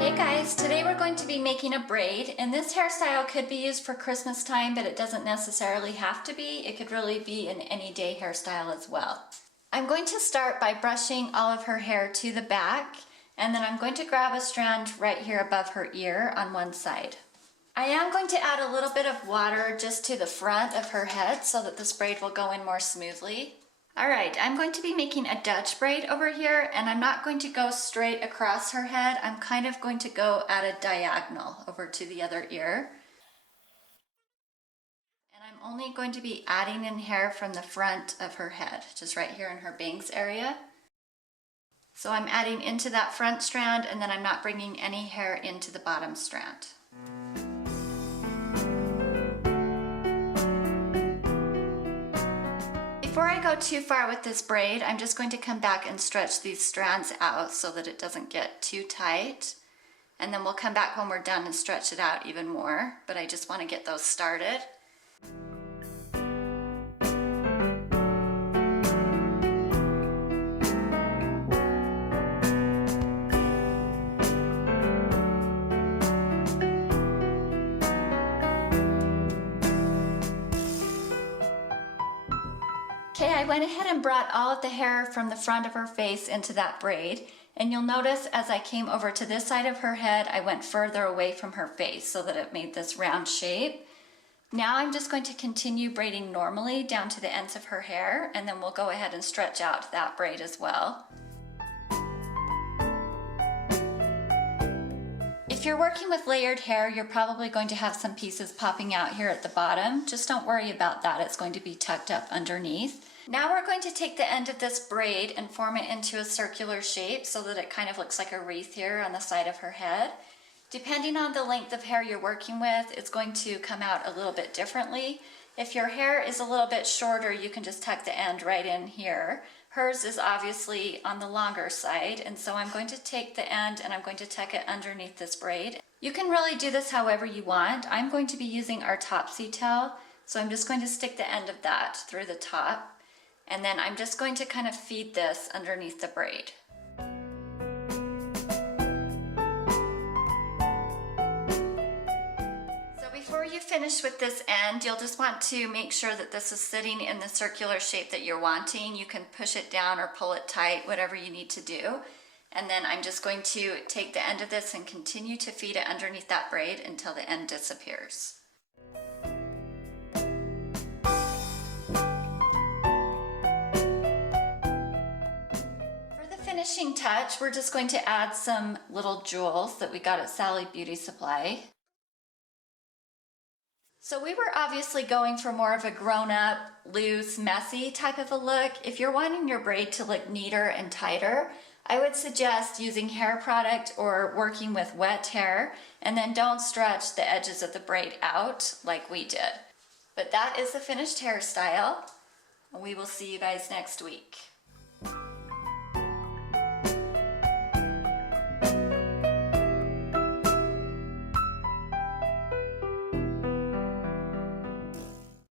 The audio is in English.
Hey guys, today we're going to be making a braid, and this hairstyle could be used for Christmas time, but it doesn't necessarily have to be. It could really be an any day hairstyle as well. I'm going to start by brushing all of her hair to the back, and then I'm going to grab a strand right here above her ear on one side. I am going to add a little bit of water just to the front of her head so that this braid will go in more smoothly. Alright, I'm going to be making a Dutch braid over here, and I'm not going to go straight across her head. I'm kind of going to go at a diagonal over to the other ear. And I'm only going to be adding in hair from the front of her head, just right here in her bangs area. So I'm adding into that front strand, and then I'm not bringing any hair into the bottom strand. Before I go too far with this braid, I'm just going to come back and stretch these strands out so that it doesn't get too tight. And then we'll come back when we're done and stretch it out even more, but I just want to get those started. Okay, I went ahead and brought all of the hair from the front of her face into that braid, and you'll notice as I came over to this side of her head, I went further away from her face so that it made this round shape. Now I'm just going to continue braiding normally down to the ends of her hair, and then we'll go ahead and stretch out that braid as well. If you're working with layered hair, you're probably going to have some pieces popping out here at the bottom. Just don't worry about that, it's going to be tucked up underneath. Now we're going to take the end of this braid and form it into a circular shape so that it kind of looks like a wreath here on the side of her head. Depending on the length of hair you're working with, it's going to come out a little bit differently. If your hair is a little bit shorter, you can just tuck the end right in here. Hers is obviously on the longer side, and so I'm going to take the end and I'm going to tuck it underneath this braid. You can really do this however you want. I'm going to be using our topsy tail, so I'm just going to stick the end of that through the top, and then I'm just going to kind of feed this underneath the braid. Before you finish with this end, you'll just want to make sure that this is sitting in the circular shape that you're wanting. You can push it down or pull it tight, whatever you need to do. And then I'm just going to take the end of this and continue to feed it underneath that braid until the end disappears. For the finishing touch, we're just going to add some little jewels that we got at Sally Beauty Supply. So we were obviously going for more of a grown-up, loose, messy type of a look. If you're wanting your braid to look neater and tighter, I would suggest using hair product or working with wet hair, and then don't stretch the edges of the braid out like we did. But that is the finished hairstyle. We will see you guys next week.